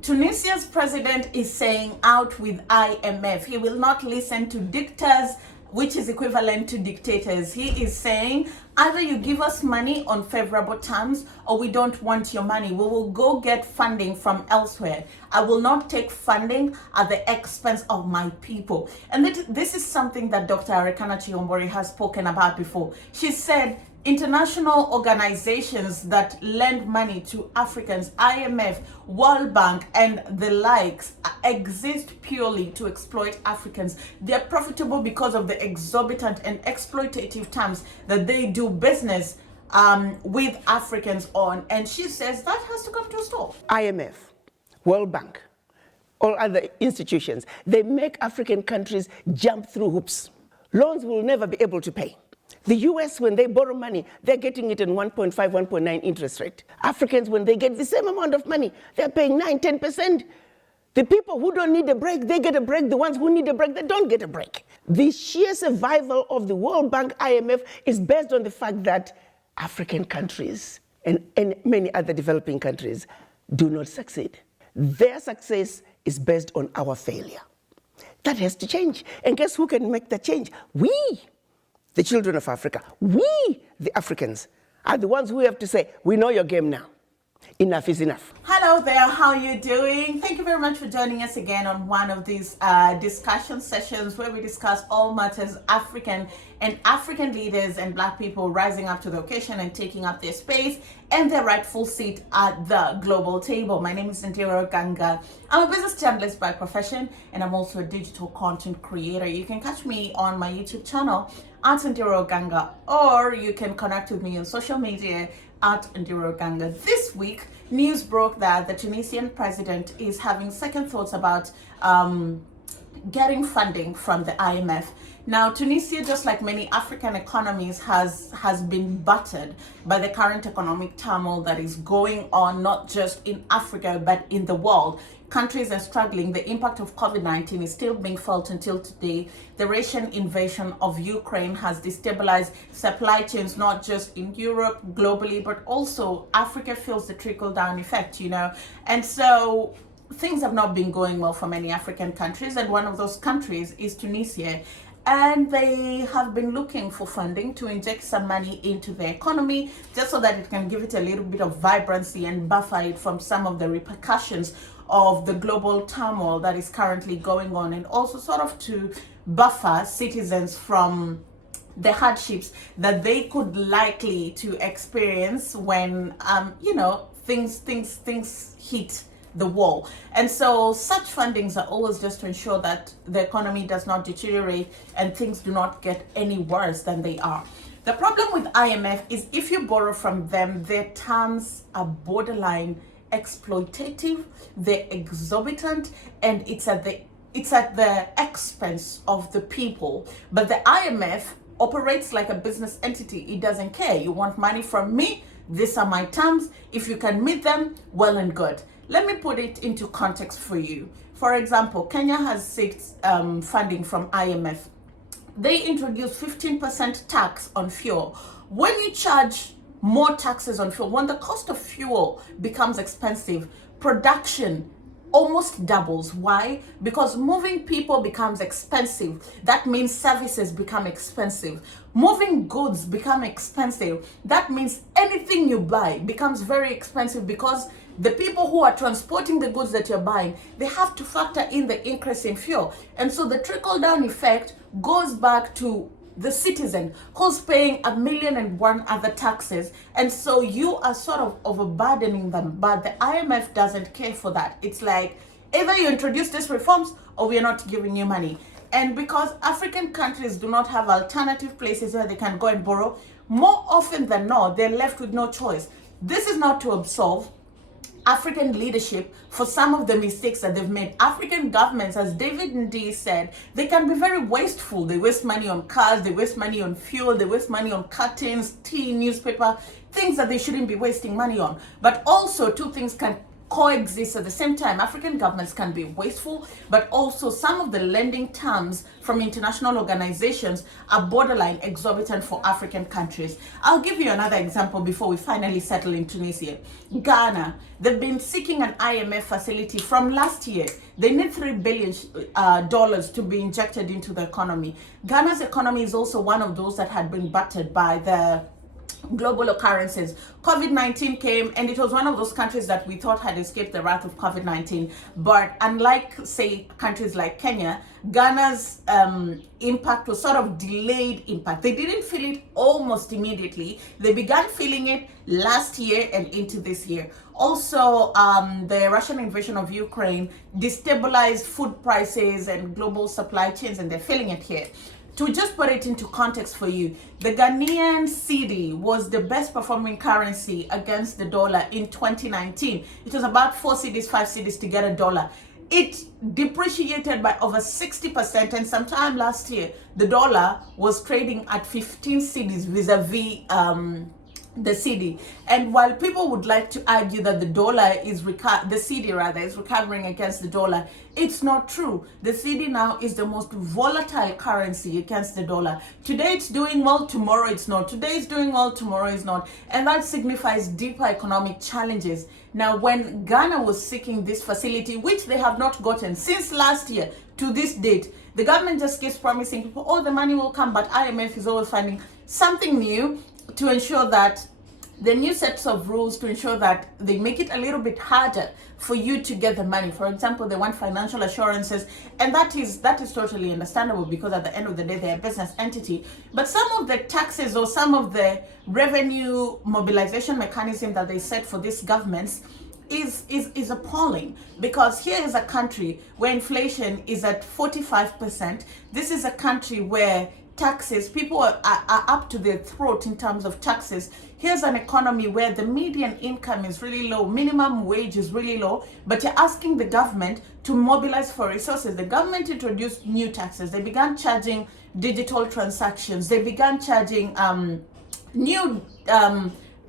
Tunisia's president is saying out with IMF. He will not listen to dictators, which is equivalent to dictators. He is saying either you give us money on favorable terms or we don't want your money. We will go get funding from elsewhere. I will not take funding at the expense of my people. And this is something that Dr. Arekana Chiyombori has spoken about before. She said, international organizations that lend money to Africans, IMF, World Bank, and the likes, exist purely to exploit Africans. They're profitable because of the exorbitant and exploitative terms that they do business with Africans on. And she says that has to come to a stop. IMF, World Bank, all other institutions, they make African countries jump through hoops. Loans will never be able to pay. The US, when they borrow money, they're getting it in 1.5, 1.9 interest rate. Africans, when they get the same amount of money, they're paying 9, 10%. The people who don't need a break, they get a break. The ones who need a break, they don't get a break. The sheer survival of the World Bank, IMF, is based on the fact that African countries and many other developing countries do not succeed. Their success is based on our failure. That has to change. And guess who can make that change? We. The children of Africa, we, the Africans, are the ones who have to say, we know your game now. Enough is enough. Hello there, how are you doing? Thank you very much for joining us again on one of these discussion sessions where we discuss all matters African and African leaders and Black people rising up to the occasion and taking up their space and their rightful seat at the global table. My name is Ndiro Ganga. I'm a business journalist by profession and I'm also a digital content creator. You can catch me on my YouTube channel at Ndiro Ganga, or you can connect with me on social media at Ndiro Ganga. This week, news broke that the Tunisian president is having second thoughts about getting funding from the IMF. Now, Tunisia, just like many African economies, has been battered by the current economic turmoil that is going on, not just in Africa, but in the world. Countries are struggling. The impact of COVID-19 is still being felt until today. The Russian invasion of Ukraine has destabilized supply chains, not just in Europe, globally, but also Africa feels the trickle-down effect, And so things have not been going well for many African countries, and one of those countries is Tunisia. And they have been looking for funding to inject some money into the economy just so that it can give it a little bit of vibrancy and buffer it from some of the repercussions of the global turmoil that is currently going on, and also sort of to buffer citizens from the hardships that they could likely to experience when, things hit the wall. And so such fundings are always just to ensure that the economy does not deteriorate and things do not get any worse than they are. The problem with IMF is if you borrow from them, their terms are borderline exploitative, they're exorbitant, and it's at the expense of the people. But the IMF operates like a business entity. It doesn't care. You want money from me, these are my terms. If you can meet them, well and good. Let me put it into context for you. For example, Kenya has sought funding from IMF. They introduced 15% tax on fuel. When you charge more taxes on fuel, when the cost of fuel becomes expensive, production almost doubles. Why? Because moving people becomes expensive. That means services become expensive. Moving goods become expensive. That means anything you buy becomes very expensive because the people who are transporting the goods that you're buying, they have to factor in the increase in fuel. And so the trickle-down effect goes back to the citizen who's paying 1,000,001 other taxes, and so you are sort of overburdening them. But the IMF doesn't care for that. It's like either you introduce these reforms or we're not giving you money. And because African countries do not have alternative places where they can go and borrow, more often than not, they're left with no choice. This is not to absolve African leadership for some of the mistakes that they've made. African governments, as David Ndii said, they can be very wasteful. They waste money on cars, they waste money on fuel, they waste money on curtains, tea, newspaper, things that they shouldn't be wasting money on. But also, two things can coexist at the same time. African governments can be wasteful, but also some of the lending terms from international organizations are borderline exorbitant for African countries. I'll give you another example before we finally settle in Tunisia. Ghana, they've been seeking an IMF facility from last year. They need $3 billion to be injected into the economy. Ghana's economy is also one of those that had been battered by the global occurrences. COVID-19 came, and it was one of those countries that we thought had escaped the wrath of COVID-19. But unlike, say, countries like Kenya, Ghana's impact was sort of delayed impact. They didn't feel it almost immediately. They began feeling it last year and into this year. Also, the Russian invasion of Ukraine destabilized food prices and global supply chains, and they're feeling it here. To just put it into context for you, the Ghanaian cedi was the best performing currency against the dollar in 2019. It was about 4 cedis, 5 cedis to get a dollar. It depreciated by over 60%, and sometime last year, the dollar was trading at 15 cedis vis-a-vis the cedi. And while people would like to argue that the dollar is the cedi rather is recovering against the dollar, it's not true. The cedi now is the most volatile currency against the dollar. Today it's doing well, tomorrow it's not. Today it's doing well, tomorrow it's not. And that signifies deeper economic challenges. Now, when Ghana was seeking this facility, which they have not gotten since last year to this date, the government just keeps promising people, oh, the money will come, but IMF is always finding something new to ensure that the new sets of rules to ensure that they make it a little bit harder for you to get the money. For example, they want financial assurances, and that is totally understandable because at the end of the day, they're a business entity. But some of the taxes or some of the revenue mobilization mechanism that they set for these governments is appalling, because here is a country where inflation is at 45%. This is a country where taxes, people are up to their throat in terms of taxes. Here's an economy where the median income is really low, minimum wage is really low, but you're asking the government to mobilize for resources. The government introduced new taxes. They began charging digital transactions. They began charging new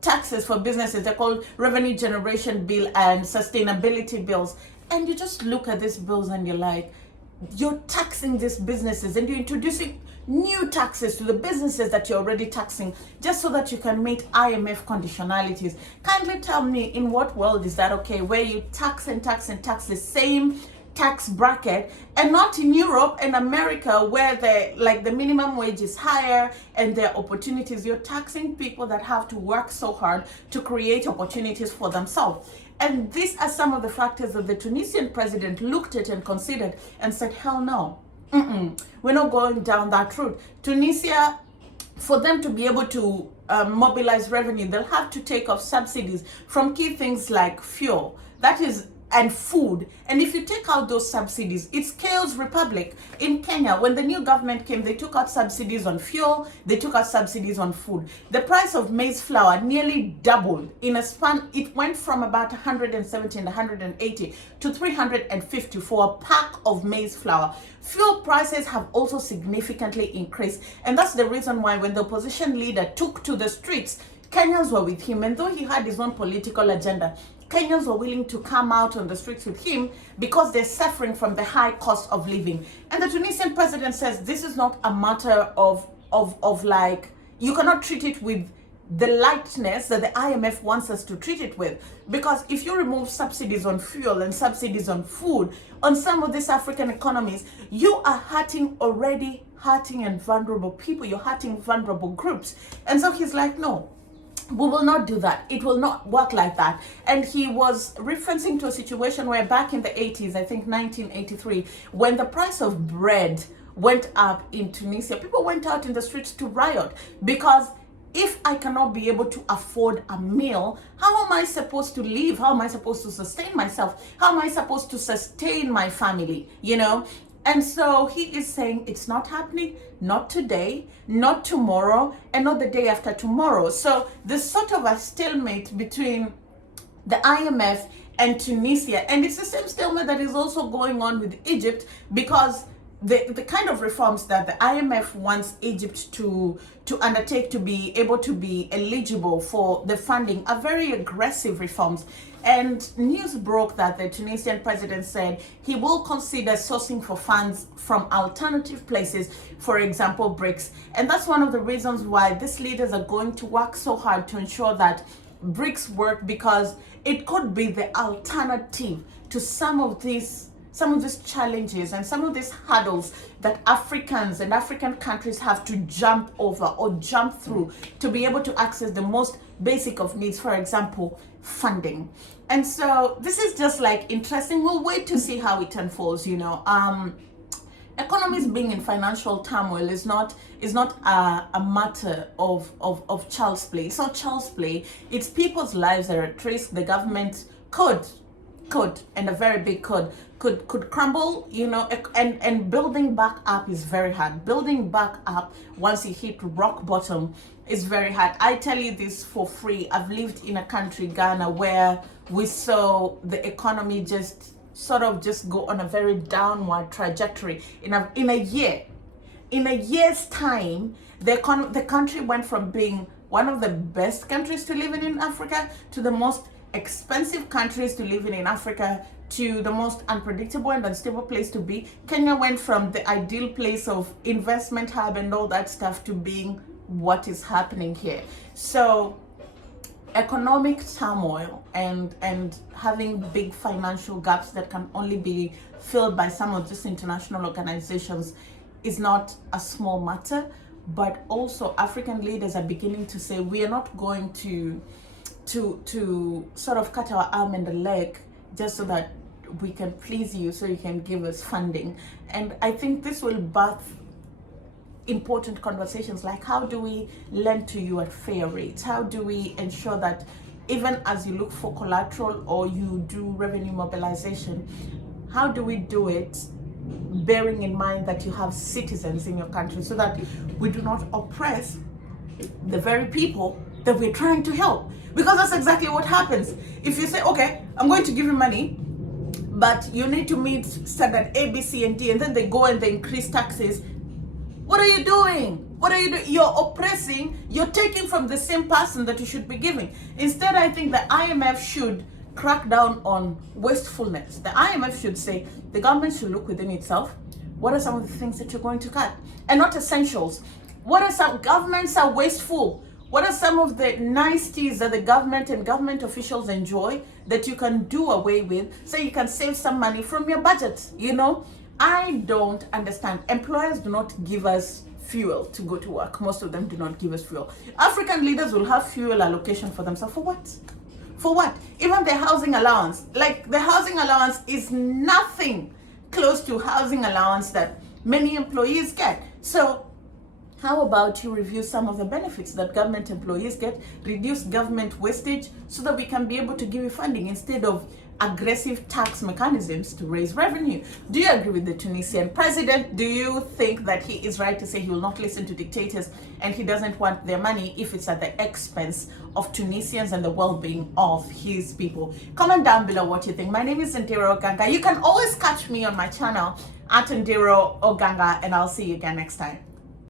taxes for businesses. They're called revenue generation bill and sustainability bills. And you just look at these bills and you're like, you're taxing these businesses and you're introducing new taxes to the businesses that you're already taxing just so that you can meet IMF conditionalities. Kindly tell me, in what world is that okay, where you tax and tax and tax the same tax bracket, and not in Europe and America where the minimum wage is higher and there are opportunities. You're taxing people that have to work so hard to create opportunities for themselves. And these are some of the factors that the Tunisian president looked at and considered and said, hell no. We're not going down that route. Tunisia, for them to be able to mobilize revenue, they'll have to take off subsidies from key things like fuel, and food. And if you take out those subsidies, it's chaos republic. In Kenya, when the new government came, they took out subsidies on fuel, they took out subsidies on food. The price of maize flour nearly doubled in a span. It went from about 170 and 180 to 350 for a pack of maize flour. Fuel prices have also significantly increased. And that's the reason why when the opposition leader took to the streets, Kenyans were with him. And though he had his own political agenda, Kenyans were willing to come out on the streets with him because they're suffering from the high cost of living. And the Tunisian president says this is not a matter of like, you cannot treat it with the lightness that the IMF wants us to treat it with. Because if you remove subsidies on fuel and subsidies on food, on some of these African economies, you are hurting and vulnerable people. You're hurting vulnerable groups. And so he's like, no, we will not do that. It will not work like that. And he was referencing to a situation where back in the 80s, I think 1983, when the price of bread went up in Tunisia, people went out in the streets to riot because if I cannot be able to afford a meal, how am I supposed to live? How am I supposed to sustain myself? How am I supposed to sustain my family? You know? And so he is saying it's not happening, not today, not tomorrow, and not the day after tomorrow. So there's sort of a stalemate between the IMF and Tunisia. And it's the same stalemate that is also going on with Egypt, because the kind of reforms that the IMF wants Egypt to undertake to be able to be eligible for the funding are very aggressive reforms. And news broke that the Tunisian president said he will consider sourcing for funds from alternative places, for example, BRICS. And that's one of the reasons why these leaders are going to work so hard to ensure that BRICS work, because it could be the alternative to some of these challenges and some of these hurdles that Africans and African countries have to jump over or jump through to be able to access the most basic of needs, for example, funding. And so this is just like interesting. We'll wait to see how it unfolds, you know. Economies being in financial turmoil is not a matter of child's play. It's not child's play. It's people's lives that are at risk. The government could, and a very big could crumble, you know, and building back up is very hard. Building back up once you hit rock bottom is very hard. I tell you this for free. I've lived in a country, Ghana, where we saw the economy just go on a very downward trajectory. In a year's time, the country went from being one of the best countries to live in Africa to the most expensive countries to live in Africa to the most unpredictable and unstable place to be. Kenya went from the ideal place of investment hub and all that stuff to being what is happening here. So economic turmoil and having big financial gaps that can only be filled by some of these international organizations is not a small matter. But also African leaders are beginning to say we are not going to sort of cut our arm and a leg just so that we can please you, so you can give us funding. And I think this will birth important conversations like, how do we lend to you at fair rates? How do we ensure that even as you look for collateral or you do revenue mobilization, how do we do it bearing in mind that you have citizens in your country, so that we do not oppress the very people that we're trying to help? Because that's exactly what happens. If you say, okay, I'm going to give you money, but you need to meet standard A, B, C, and D, and then they go and they increase taxes. What are you doing? What are you doing? You're oppressing, you're taking from the same person that you should be giving. Instead, I think the IMF should crack down on wastefulness. The IMF should say, the government should look within itself. What are some of the things that you're going to cut? And not essentials. What are some governments are wasteful? What are some of the niceties that the government and government officials enjoy that you can do away with so you can save some money from your budget? You know, I don't understand. Employers do not give us fuel to go to work. Most of them do not give us fuel. African leaders will have fuel allocation for themselves. For what? For what? Even the housing allowance. Like, the housing allowance is nothing close to housing allowance that many employees get. So how about you review some of the benefits that government employees get, reduce government wastage so that we can be able to give you funding instead of aggressive tax mechanisms to raise revenue? Do you agree with the Tunisian president? Do you think that he is right to say he will not listen to dictators and he doesn't want their money if it's at the expense of Tunisians and the well-being of his people? Comment down below what you think. My name is Ndiro Oganga. You can always catch me on my channel at Ndiro Oganga, and I'll see you again next time.